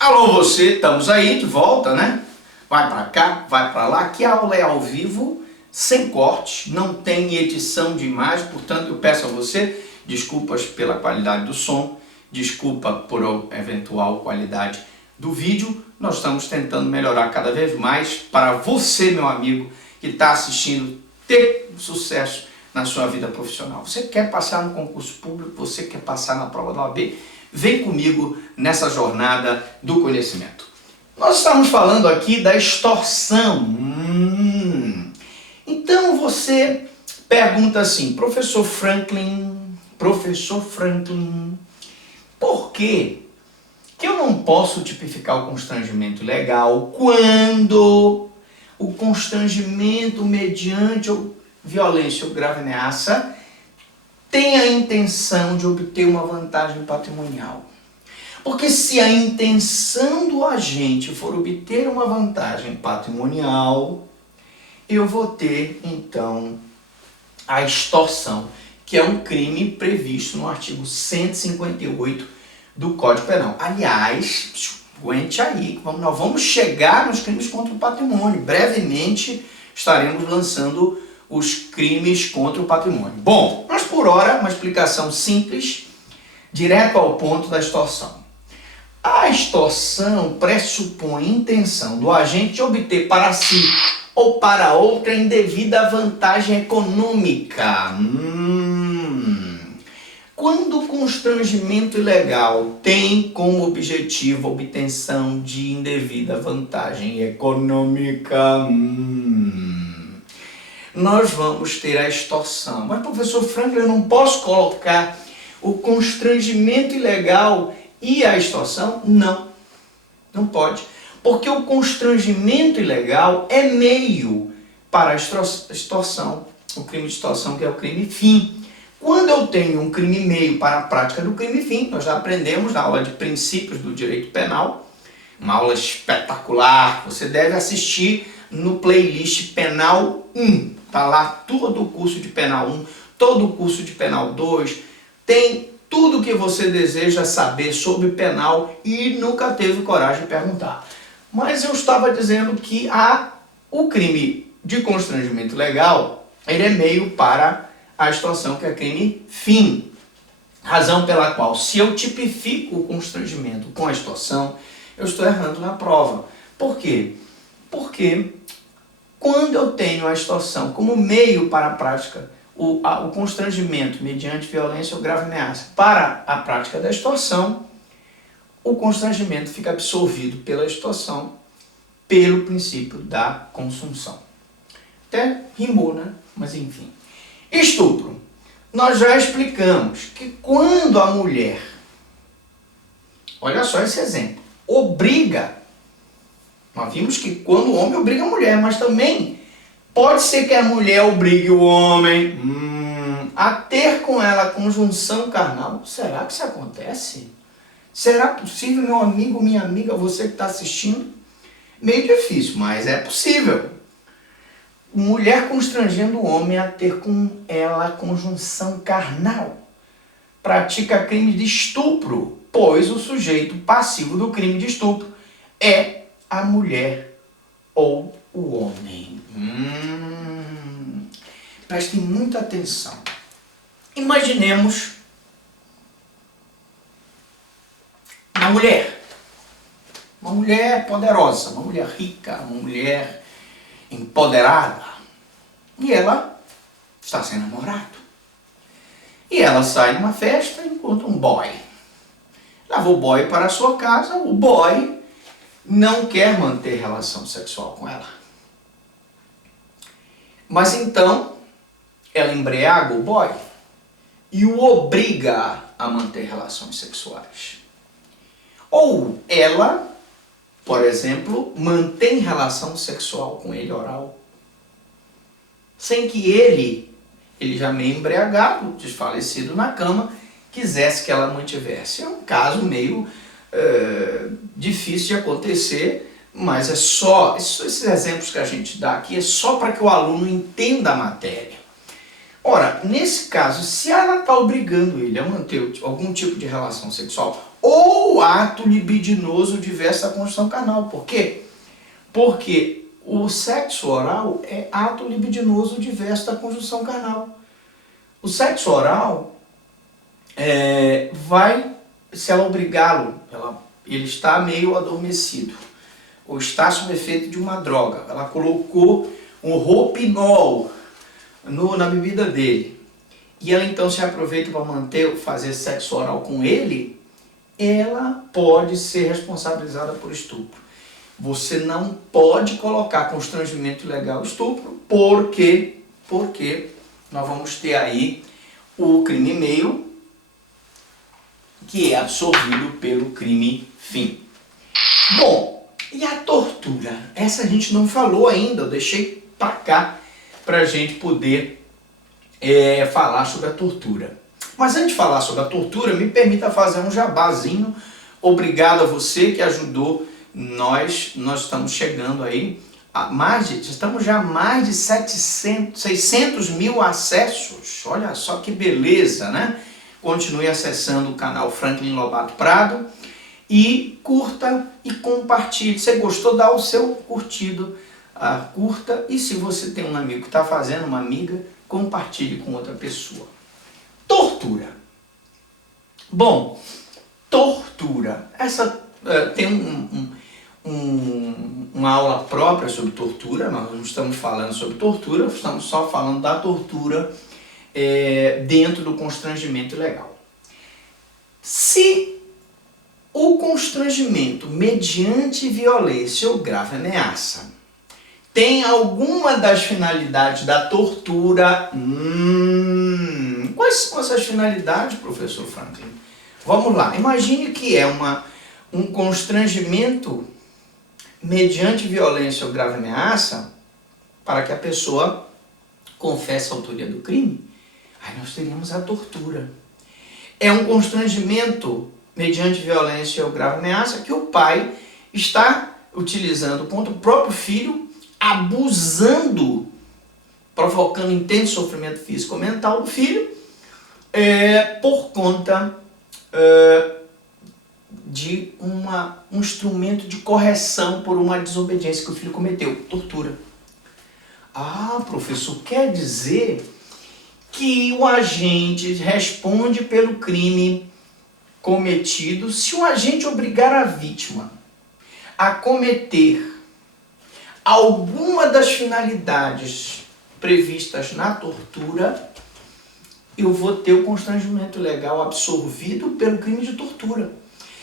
Alô você, estamos aí de volta, né? Vai pra cá, vai pra lá, que a aula é ao vivo, sem corte, não tem edição de imagem, portanto eu peço a você desculpas pela qualidade do som, desculpa por eventual qualidade do vídeo. Nós estamos tentando melhorar cada vez mais para você, meu amigo, que está assistindo, ter sucesso na sua vida profissional. Você quer passar no concurso público, você quer passar na prova da OAB, vem comigo nessa jornada do conhecimento. Nós estamos falando aqui da extorsão. Então você pergunta assim, professor Franklin, por que eu não posso tipificar o constrangimento legal quando o constrangimento mediante violência ou grave ameaça tem a intenção de obter uma vantagem patrimonial? Porque se a intenção do agente for obter uma vantagem patrimonial, eu vou ter, então, a extorsão, que é um crime previsto no artigo 158 do Código Penal. Aliás, aguente aí, nós vamos chegar nos crimes contra o patrimônio. Brevemente estaremos lançando os crimes contra o patrimônio. Bom, mas por hora, uma explicação simples, direto ao ponto da extorsão. A extorsão pressupõe intenção do agente de obter para si ou para outra indevida vantagem econômica. Quando o constrangimento ilegal tem como objetivo a obtenção de indevida vantagem econômica, nós vamos ter a extorsão. Mas, professor Franklin, eu não posso colocar o constrangimento ilegal e a extorsão? Não pode. Porque o constrangimento ilegal é meio para a extorsão, o crime de extorsão, que é o crime fim. Quando eu tenho um crime meio para a prática do crime fim, nós já aprendemos na aula de princípios do direito penal, uma aula espetacular, você deve assistir no playlist Penal 1, está lá todo o curso de Penal 1, todo o curso de Penal 2, tem tudo o que você deseja saber sobre penal e nunca teve coragem de perguntar. Mas eu estava dizendo que o crime de constrangimento legal, ele é meio para a extorsão, que é crime fim. Razão pela qual, se eu tipifico o constrangimento com a extorsão, eu estou errando na prova. Por quê? Porque quando eu tenho a extorsão como meio para a prática, o constrangimento mediante violência ou grave ameaça para a prática da extorsão, o constrangimento fica absorvido pela extorsão pelo princípio da consunção. Até rimou, né? Mas enfim. Estupro. Nós já explicamos que quando a mulher, olha só esse exemplo, obriga, nós vimos que quando o homem obriga a mulher, mas também pode ser que a mulher obrigue o homem a ter com ela conjunção carnal. Será que isso acontece? Será possível, meu amigo, minha amiga, você que está assistindo? Meio difícil, mas é possível. Mulher constrangendo o homem a ter com ela conjunção carnal. Pratica crime de estupro, pois o sujeito passivo do crime de estupro é a mulher ou o homem. Prestem muita atenção. Imaginemos uma mulher poderosa, uma mulher rica, uma mulher empoderada, e ela está sem namorado. E ela sai numa festa e encontra um boy. Leva o boy para a sua casa, o boy não quer manter relação sexual com ela. Mas então, ela embriaga o boy e o obriga a manter relações sexuais. Ou ela, por exemplo, mantém relação sexual com ele, oral, sem que ele já meio embriagado, desfalecido na cama, quisesse que ela mantivesse. É um caso meio difícil de acontecer, mas é só, esses exemplos que a gente dá aqui é só para que o aluno entenda a matéria. Ora, nesse caso, se ela está obrigando ele a manter algum tipo de relação sexual ou ato libidinoso diverso da construção carnal. Por quê? Porque o sexo oral é ato libidinoso diverso da conjunção carnal. O sexo oral vai, se ela obrigá-lo, ele está meio adormecido, ou está sob efeito de uma droga, ela colocou um Roupinol na bebida dele, e ela então se aproveita para fazer sexo oral com ele, ela pode ser responsabilizada por estupro. Você não pode colocar constrangimento ilegal estupro, porque nós vamos ter aí o crime meio, que é absorvido pelo crime fim. Bom, e a tortura? Essa a gente não falou ainda, eu deixei para cá para a gente poder falar sobre a tortura. Mas antes de falar sobre a tortura, me permita fazer um jabazinho. Obrigado a você que ajudou. Nós estamos chegando aí estamos já a mais de 600 mil acessos. Olha só que beleza, né? Continue acessando o canal Franklin Lobato Prado e curta e compartilhe. Se você gostou, dá o seu curtido, curta, e se você tem um amigo que está fazendo, uma amiga, compartilhe com outra pessoa. Tortura. Bom, tortura. Essa tem uma aula própria sobre tortura. Nós não estamos falando sobre tortura, estamos só falando da tortura dentro do constrangimento ilegal. Se o constrangimento mediante violência ou grave ameaça tem alguma das finalidades da tortura, quais são essas finalidades, professor Franklin? Vamos lá, imagine que é um constrangimento mediante violência ou grave ameaça para que a pessoa confesse a autoria do crime. Aí nós teríamos a tortura. É um constrangimento mediante violência ou grave ameaça que o pai está utilizando contra o próprio filho, abusando, provocando intenso sofrimento físico ou mental do filho, por conta de um instrumento de correção por uma desobediência que o filho cometeu, tortura. Ah, professor, quer dizer que o agente responde pelo crime cometido se o agente obrigar a vítima a cometer alguma das finalidades previstas na tortura, eu vou ter o constrangimento legal absorvido pelo crime de tortura.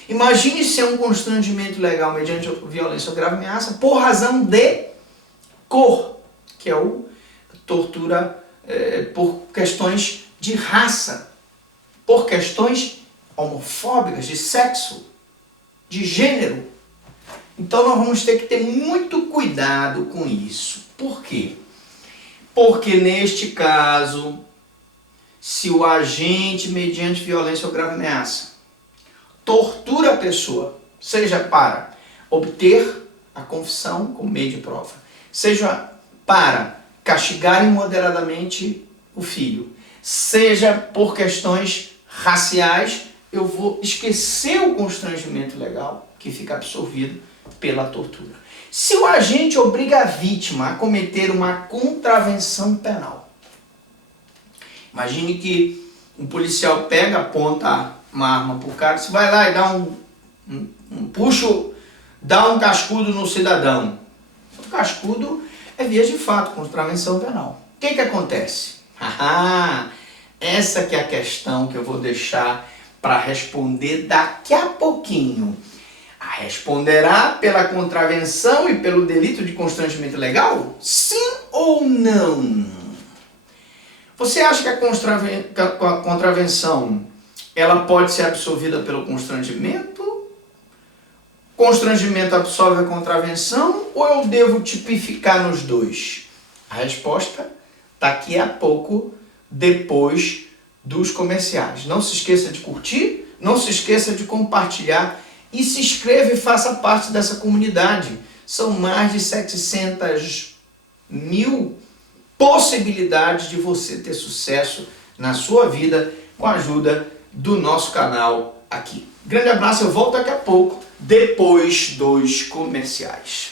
Imagine se é um constrangimento legal mediante violência ou grave ameaça por razão de cor, que é o tortura por questões de raça, por questões homofóbicas, de sexo, de gênero. Então nós vamos ter que ter muito cuidado com isso. Por quê? Porque neste caso, se o agente mediante violência ou grave ameaça tortura a pessoa, seja para obter a confissão como meio de prova, seja para castigar imoderadamente o filho, seja por questões raciais, eu vou esquecer o constrangimento legal que fica absorvido pela tortura. Se o agente obriga a vítima a cometer uma contravenção penal, imagine que um policial pega, aponta uma arma para o cara, você vai lá e dá dá um cascudo no cidadão. O cascudo é via de fato, contravenção penal. O que acontece? Essa que é a questão que eu vou deixar para responder daqui a pouquinho. Responderá pela contravenção e pelo delito de constrangimento legal? Sim ou não? Você acha que a contravenção ela pode ser absorvida pelo constrangimento? Constrangimento absorve a contravenção ou eu devo tipificar nos dois? A resposta daqui a pouco, depois dos comerciais. Não se esqueça de curtir, não se esqueça de compartilhar e se inscreva e faça parte dessa comunidade. São mais de 700 mil possibilidade de você ter sucesso na sua vida com a ajuda do nosso canal aqui. Grande abraço, eu volto daqui a pouco, depois dos comerciais.